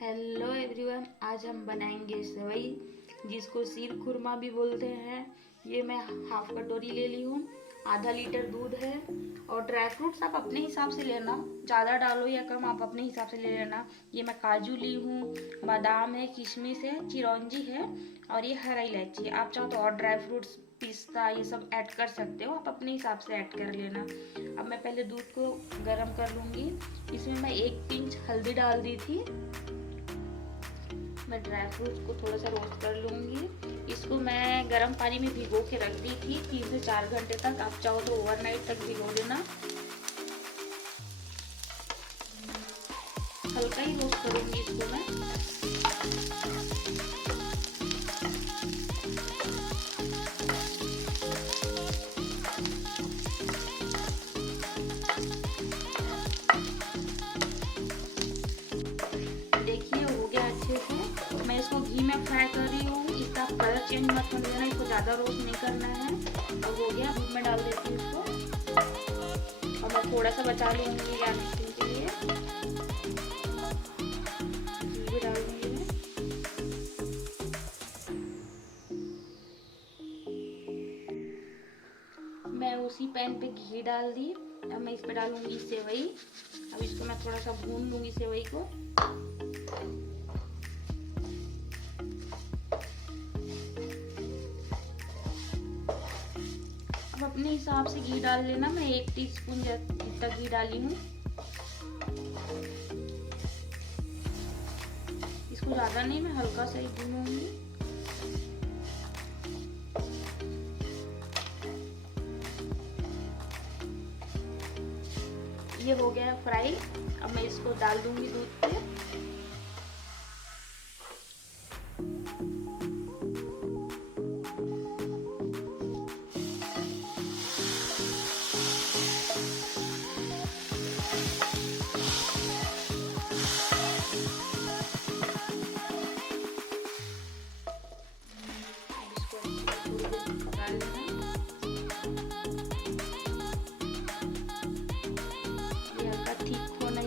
Hello everyone, आज हम बनाएंगे सेवई, जिसको शीर खुरमा भी बोलते हैं। ये मैं हाफ कटोरी ले ली हूँ। आधा लीटर दूध है और ड्राई फ्रूट्स आप अपने हिसाब से लेना, ज़्यादा डालो या कम आप अपने हिसाब से ले लेना। ये मैं काजू ली हूँ, बादाम है, किशमिश है, चिरौंजी है और ये हरा इलायची है। आप चाहो तो और ड्राई फ्रूट्स, पिस्ता, ये सब ऐड कर सकते हो, आप अपने हिसाब से ऐड कर लेना। अब मैं पहले दूध को गर्म कर लूँगी। इसमें मैं 1 पिंच हल्दी डाल दी थी। मैं ड्राई फ्रूट्स को थोड़ा सा रोस्ट कर लूँगी। इसको मैं गर्म पानी में भिगो के रख दी थी 3 से 4 घंटे तक। आप चाहो तो ओवरनाइट तक भिगो देना। हल्का ही रोस्ट करूँगी इसको मैं। देखिए हो गया अच्छे से। मैं इसको घी में फ्राई कर रही हूँ। इसका कलर चेंज मत कर देना, इसको ज़्यादा रोस्ट नहीं करना है। अब हो गया, दूध में डाल देती हूँ इसको और मैं थोड़ा सा बचा लूँगी गार्निशिंग के लिए। घी भी डाल दूँगी मैं उसी पैन पे घी डाल दी। अब मैं इस पे डालूंगी सेवई। अब इसको मैं थोड़ा सा भून लूँगी सेवई को। अब अपने हिसाब से घी डाल लेना। मैं 1 टीस्पून जितना घी डाली हूँ। इसको ज़्यादा नहीं, मैं हल्का सा ही भूनूंगी। ये हो गया फ्राई। अब मैं इसको डाल दूंगी दूध पे।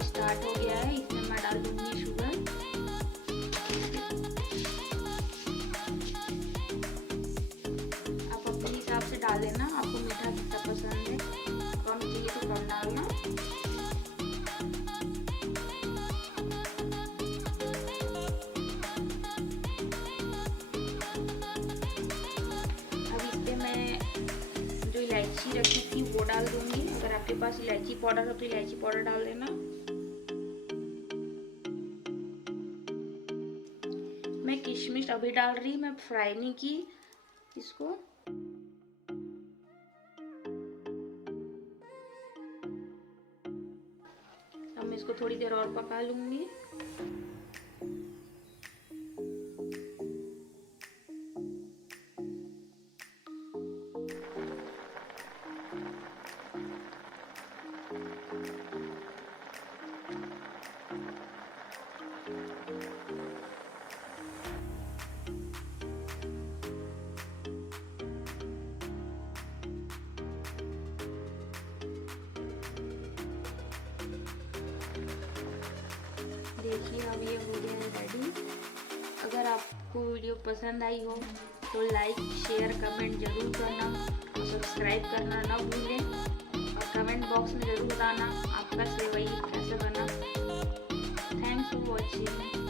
स्टार्ट हो गया है। इसमें मैं डाल दूंगी शुगर। आप अपने हिसाब से डाल लेना, आपको मीठा कितना पसंद है। कम चाहिए तो कम डालना। अब इस पे मैं जो इलायची रखी थी वो डाल दूंगी। अगर आपके पास इलायची पाउडर हो तो इलायची पाउडर डाल देना। मैं किशमिश अभी डाल रही, मैं फ्राई नहीं की इसको। अब मैं इसको थोड़ी देर और पका लूंगी। देखिए अब ये हो गया है रेडी। अगर आपको वीडियो पसंद आई हो तो लाइक, शेयर, कमेंट जरूर करना और सब्सक्राइब करना ना भूलें। और कमेंट बॉक्स में जरूर बताना आपका सेवई कैसे बना। Thanks for watching.